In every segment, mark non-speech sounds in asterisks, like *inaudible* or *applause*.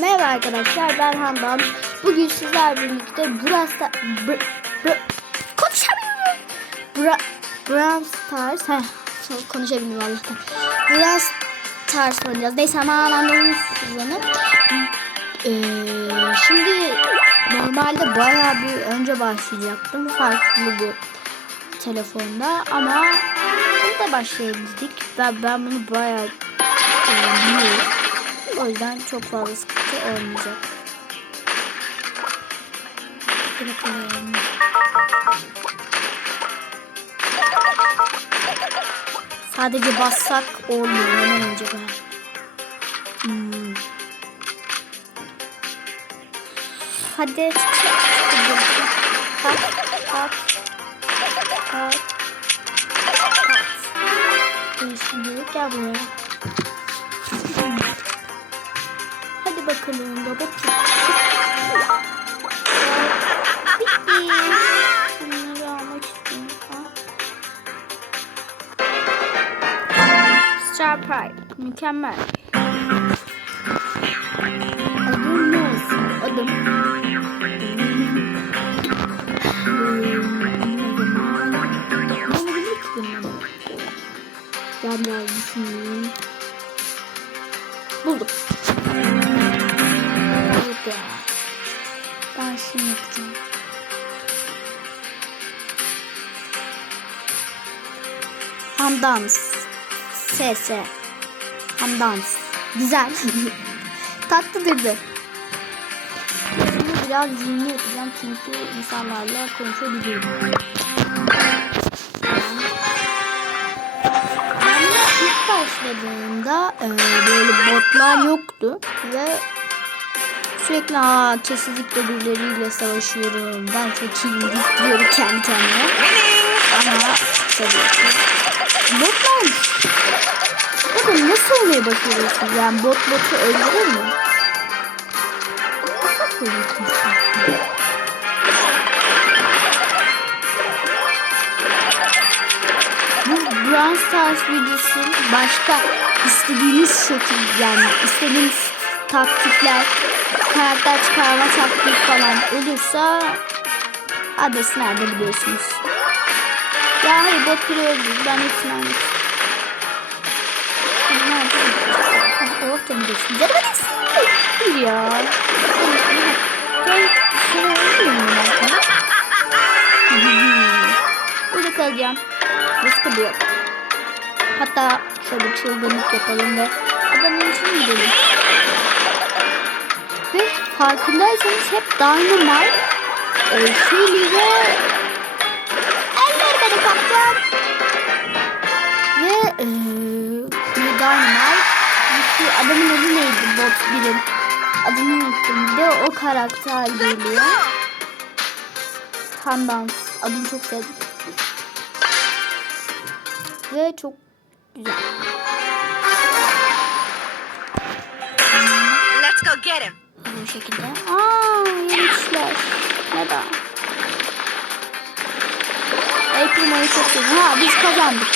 Merhaba arkadaşlar ben Handan. Bugün sizlerle birlikte Brasta... Br... Konuşamıyorum. Bra... Stars... Heh, konuşabildim Allah'tan. Brawl Stars oynayacağız. Neyse hemen anladınız siz onu. Ee, şimdi normalde bayağı bir önce başlayacaktım. Farklı bu telefonda ama bunu da başlayabildik. Ben, ben bunu bayağı e, biliyorum. O yüzden çok fazla sıkıntı olmayacak. Hadi bakalım. Sadece bassak olmuyor. Hemen önce ben. Hmm. Hadi. Kalk kalk. Kalk. Kalk. Şimdi gel buraya. İstiyorum. Al. Star Pipe. Mükemmel. Adım ne olsun? Adım. Ben biraz düşüneyim. Hamdans. SS. Hamdans. Güzel. Tatlıdır da. Bunu biraz zihni yapacağım çünkü insanlarla konuşabiliyorum. Ben e, böyle botlar yoktu ve sürekli ha kesinlikle birileriyle savaşıyorum. Ben çok iyiyim diyorum kendi kendime. Ama tabii botlar Bakın nasıl olmayı başarıyorsunuz? Yani bot botu öldürür mü? Nasıl? Bu Brawl Stars videosu başka istediğiniz şekil yani istediğiniz taktikler karakter çıkarma taktik falan olursa adresi nerede biliyorsunuz. Ya hayır biri öldü. Ben hepsini almak istiyorum. Orta mı geçsin? Canım hadi ya. Gel şunu oynayayım ben. Burada kalacağım. Risk yok. Hatta şöyle çılgınlık yapalım ve adamın içine gidelim. Ve farkındaysanız hep Dynamite e, Shelly ve Beni kapacağım. Ve e, Dynamite. Şu adamın adı neydi? Bot birim adını unuttum. Bir de o karakter geliyor. Handans adını çok sevdim. Ve çok güzel. Let's go get him. bu şekilde. Aaa yemişler neden? El Primo'yu çok seviyorum. Ha biz kazandık.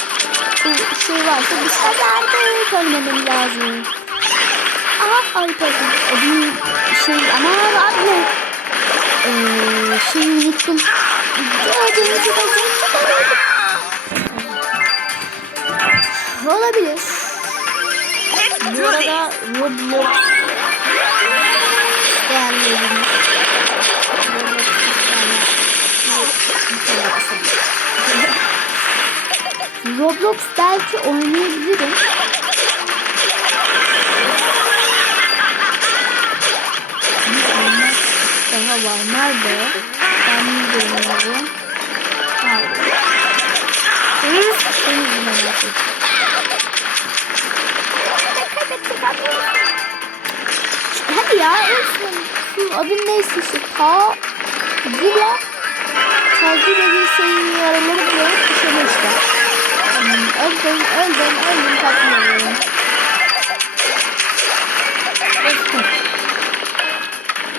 Bu şey varsa biz kazandık. Ölmememiz lazım. Aha ay pardon. Adını şey ama anne ee, şeyi unuttum. Adını çok Olabilir. Let's Bu arada Roblox. İsteyenlerin Roblox belki oynayabilirim. Daha var. Nerede? Ben bilmiyorum. Nerede? Hı? Seni bulmam lazım. Hadi ya en şu adın neyse işte ta Zula Tazira'nın şeyin yaraları bile düşene. Öldüm, öldüm, öldüm, patlıyorum. Dostum.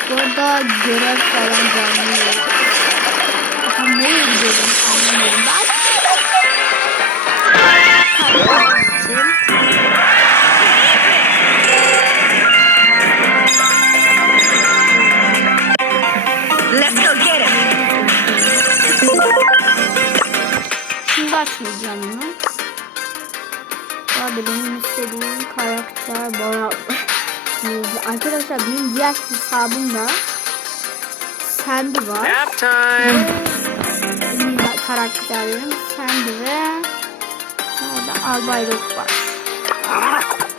Burada görev falan canlı yok. Ama nereye gidiyorum anlamıyorum. Let's go get it. Şimdi açmayacağım bunu. Benim istediğim karakter Bora. *laughs* Arkadaşlar benim diğer hesabımda Sandy var. Nap time. Benim karakterlerim Sandy ve Nerede Albay Rock var.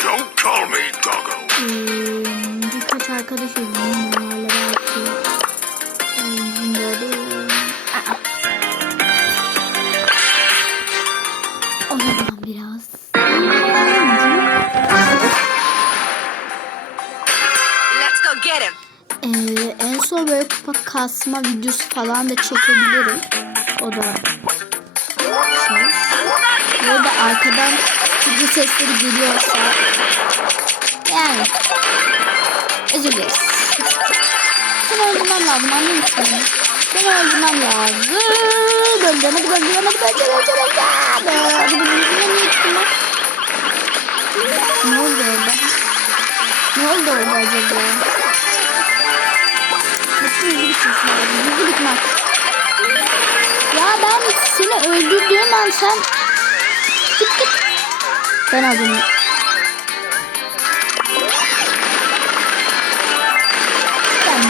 Don't call me doggo. Ee, birkaç arkadaş edindim onlarla belki. Kasma videosu falan da çekebilirim. O da şey. Burada arkadan kutu sesleri geliyorsa yani özür dileriz. Sen öldürmem lazım anlıyor musun? Sen öldürmem lazım. Öldürem hadi öldürem hadi. Hadi bunu yüzüne niye çıktın lan? Ne oldu orada? Ne oldu orada acaba? Seni öldürdüğüm an sen Git git. Ben aldım. Ben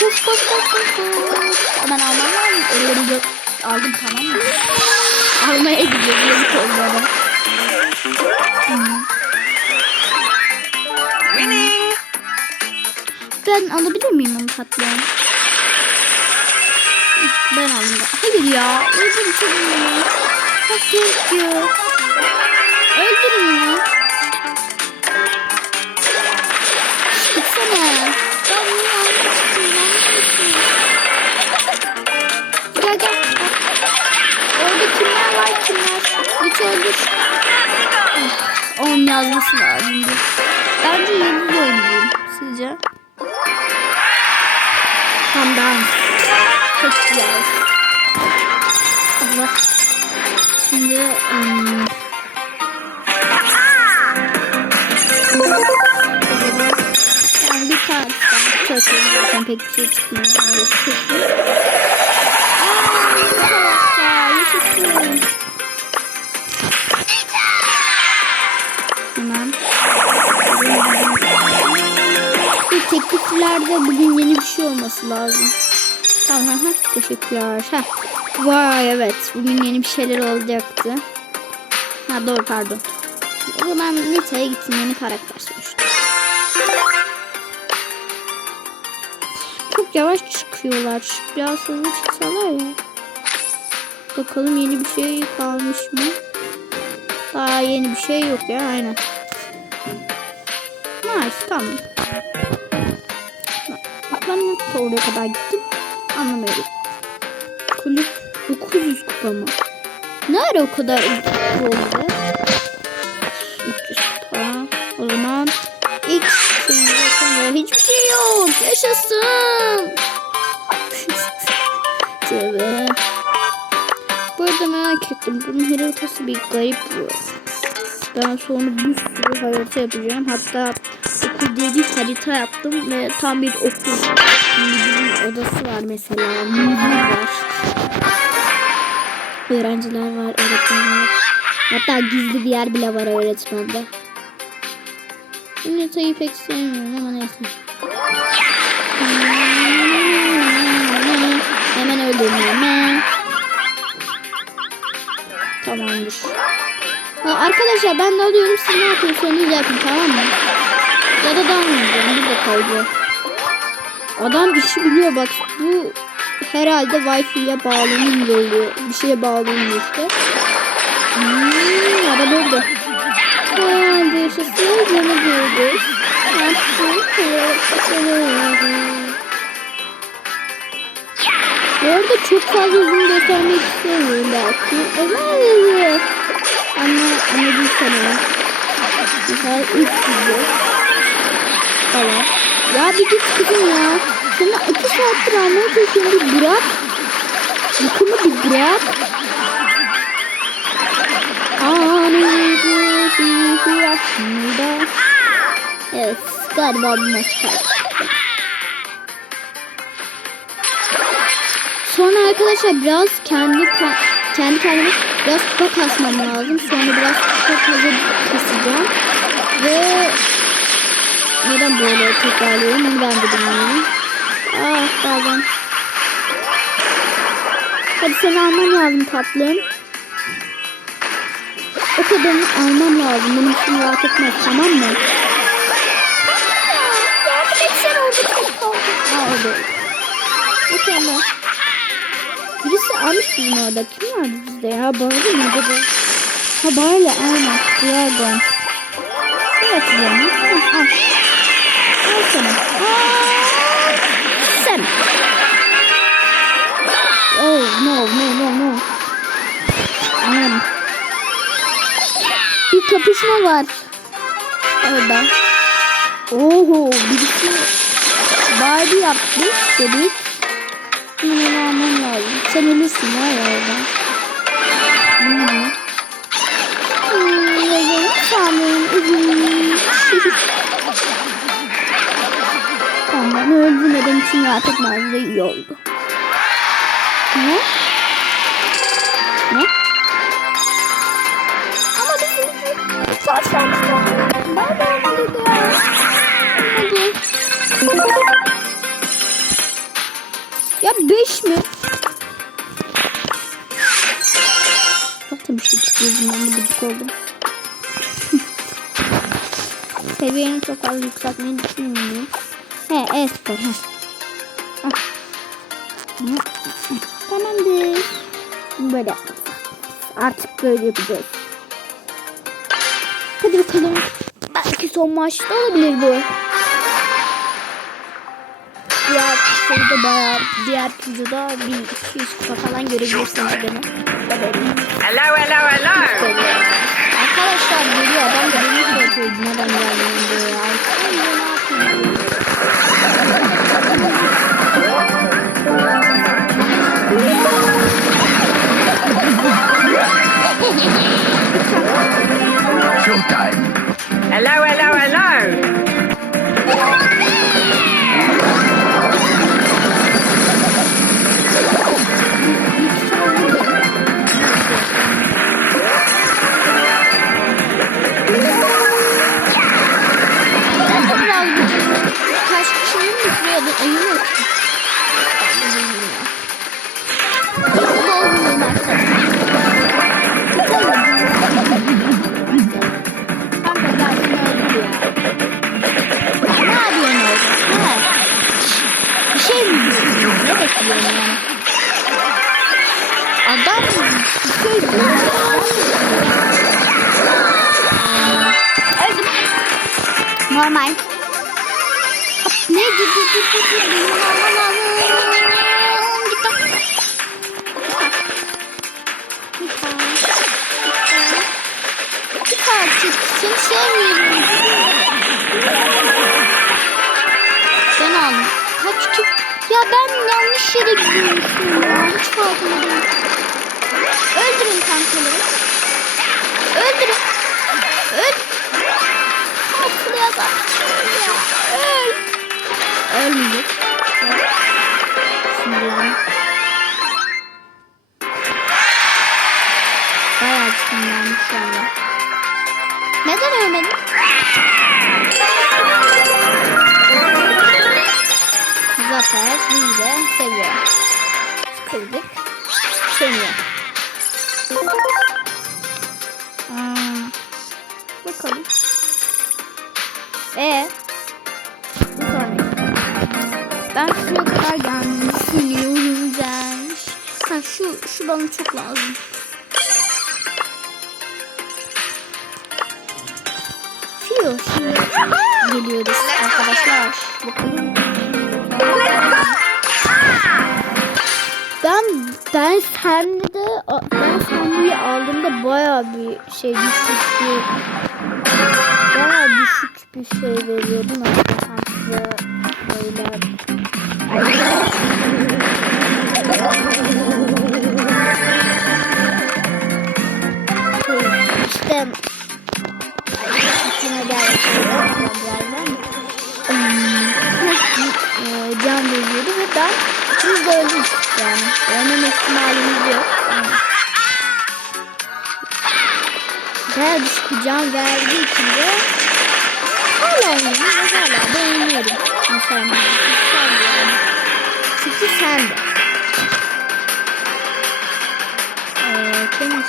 Koş koş koş koş koş. Hemen almam lazım. Elleri gö aldım tamam mı? Almaya gidiyorum. Yazık. Winning. Ben alabilir miyim onu patlayan? Ben aldım. Hayır ya. Öldüm seni. Çok gerekiyor. Öldürün ya. Gitsene. Ben bunu almak istiyorum. Gel gel. Orada kimler var kimler? Git öldür. Onun yazması lazımdı. Bence yıldız oynayayım. Sizce? Tam daha çok güzel. Allah. Şimdi ım, yani bir tane daha çok iyi. Zaten pek bir şey çıkmıyor. Bu tekliflerde bugün yeni bir şey olması lazım. Tamam, teşekkürler. Heh. Vay evet, bugün yeni bir şeyler olacaktı. Ha doğru pardon. O zaman Nita'ya gitsin yeni karakter sonuçta. Çok yavaş çıkıyorlar. Biraz hızlı çıksalar ya. Bakalım yeni bir şey kalmış mı? Daha yeni bir şey yok ya aynen. Nice tamam. Ben oraya kadar gittim anlamıyorum. Kulüp 900 kupa mı? Ne ara o kadar oldu? 300 kupa. O zaman ilk sonra hiçbir şey yok. Yaşasın. *laughs* Tabii. Bu arada merak ettim. Bunun haritası bir garip bu. Daha sonra bir sürü harita yapacağım. Hatta okul diye harita yaptım ve tam bir okul. Odası var mesela. Müdür var. Öğrenciler var, öğretmen var. Hatta gizli bir yer bile var öğretmende. Haritayı pek sevmiyorum ama neyse. Hemen öldüm hemen. Tamamdır. Ha, arkadaşlar ben de alıyorum siz ne yapıyorsanız yapın tamam mı? Ya da dalmayacağım burada kalacağım. Adam işi biliyor bak bu herhalde Wi-Fi'ye bağlanınca oluyor. Bir şeye bağlanınca işte. Hmm, araba burada. Hadi yaşasın canı gördük. Bu arada çok fazla uzun göstermek istemiyorum belki. Evet. Ama anladıysan ya. Mesela 300 falan. Ya bir git kızım ya. Sana iki saattir anlamaya çalışıyorum. Bir bırak. Yıkımı bir bırak. Yaşında. Evet galiba bu maç. Sonra arkadaşlar biraz kendi ke- kendi kendime biraz kupa kasmam lazım. Sonra biraz kupa kazı kasacağım. Ve neden böyle tekrarlıyorum onu ben de bilmiyorum. Ah bazen. Hadi seni almam lazım tatlım. O kadarını almam lazım. Benim için rahat etmez tamam mı? Yardım etsene orada çok kaldı. Aa orada. Mükemmel. Birisi almış bizim orada. Kim vardı bizde ya? Bağlı mı acaba? Ha Bağlı aynen. Dragon. Ne atacağım? Hı, al. Aa, sen. Oh no no no no. Anladım. Bir kapışma var. Orada. Oho birisi Barbie yapmış dedik. Bunu almam lazım. Sen ölürsün ya ya orada. Hmm. Hmm, yazın sanırım için etmez de iyi oldu. Ne? Ne? Ama bizim saç yapmışlar. Ben de olmalıydı ya. Hadi. Ya 5 mi? Zaten bir şey çıktı yüzümden de gıcık oldum. *laughs* Seviyeni çok fazla yükseltmeyi düşünmüyorum. He e-spor. Tamamdır. Böyle. Artık böyle yapacağız. Hadi bakalım. Belki son maçta olabilir bu. Diğer şeyde bayağı diğer videoda bir 200 kupa falan görebilirsiniz beni. Hello, hello, hello. Arkadaşlar geliyor adam da beni yapıyor neden gelmiyorum diyor ya. Sen de ne yapıyorsun? Showtime. Hello, hello, hello. Sevmiyorum. Ben aldım. Kaç kim? Ya ben yanlış yere gidiyormuşum ya. Hiç farkında değilim. Öldürün kankaları. Öldürün. Öl. Yazar. Ya öl. Ölmeyecek. Sinirlendim. Neden ölmedin? Zafer bizi de seviyor. Kırdık. Seviyor. Hmm. Bakalım. Ee, bir sonraki. Ben şuraya kadar gelmeyi düşünüyorum ben. Ha şu, şu bana çok lazım. Geliyoruz arkadaşlar. Bakalım. Ben ben sende de ben sendeyi aldığımda bayağı bir şey düşük bir bayağı düşük bir şey veriyordu nasıl şanslı böyle Veriyordu ve ben ikimiz de öldük. Yani ölmeme ihtimalimiz yok. Yani. Bayağı düşük can verdiği için de hala oynuyorum ve hala da oynuyorum. İnsanlar. Yani. Çünkü sen de. Eee, temiz.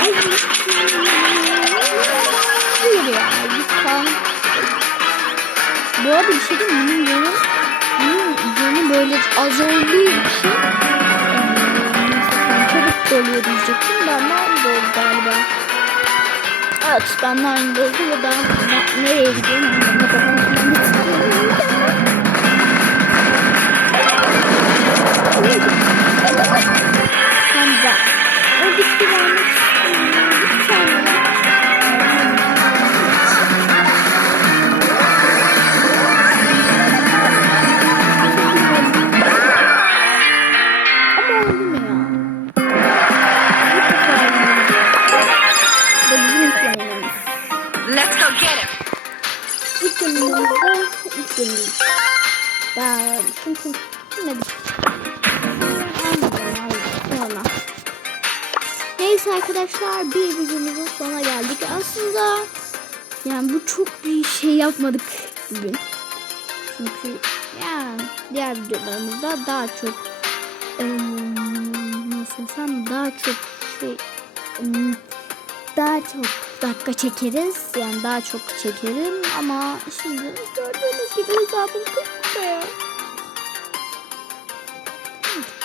Hayır Bu arada bir şey diyeyim mi? Bunun yönü, bunun yönü böyle az olduğu için çabuk doluyor diyecektim. Benden doldu galiba. Evet benden doldu ve ben, ben nereye gidiyorum? Sen de. O bitti vermek Yemeğimizde ilk yemeğimiz. Ben kim ne Sonra. Neyse arkadaşlar bir videomuzun sonuna geldik. Aslında yani bu çok bir şey yapmadık bugün. Çünkü yani diğer videolarımızda daha çok eee, nasıl desem daha çok şey daha çok dakika çekeriz. Yani daha çok çekerim ama şimdi gördüğünüz gibi hesabım 40 kupa ya.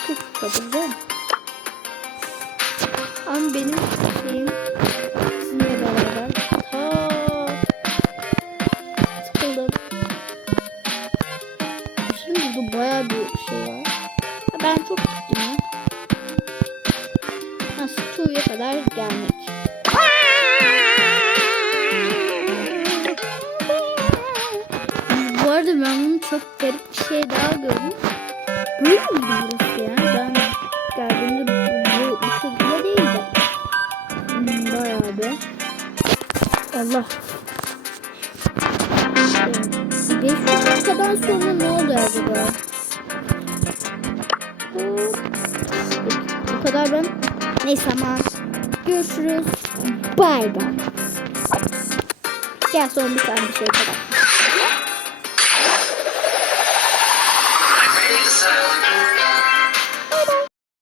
40 kupa değil mi? Ama benim şeyim sizinle beraber ta sıkıldım. Şimdi burada baya bir şey var. Ben çok gittim ya. Nasıl Tuğ'ya kadar gelmek. Şey daha gördüm. Böyle mi burası ya? Ben geldiğimde bu, bu, bu şekilde değildi. Hmm, bayağı bir. Allah. Ee, Beş dakikadan sonra ne oldu acaba? Hop. Bu kadar ben. Neyse ama görüşürüz. Bay bay. Gel son bir tane bir şey kadar.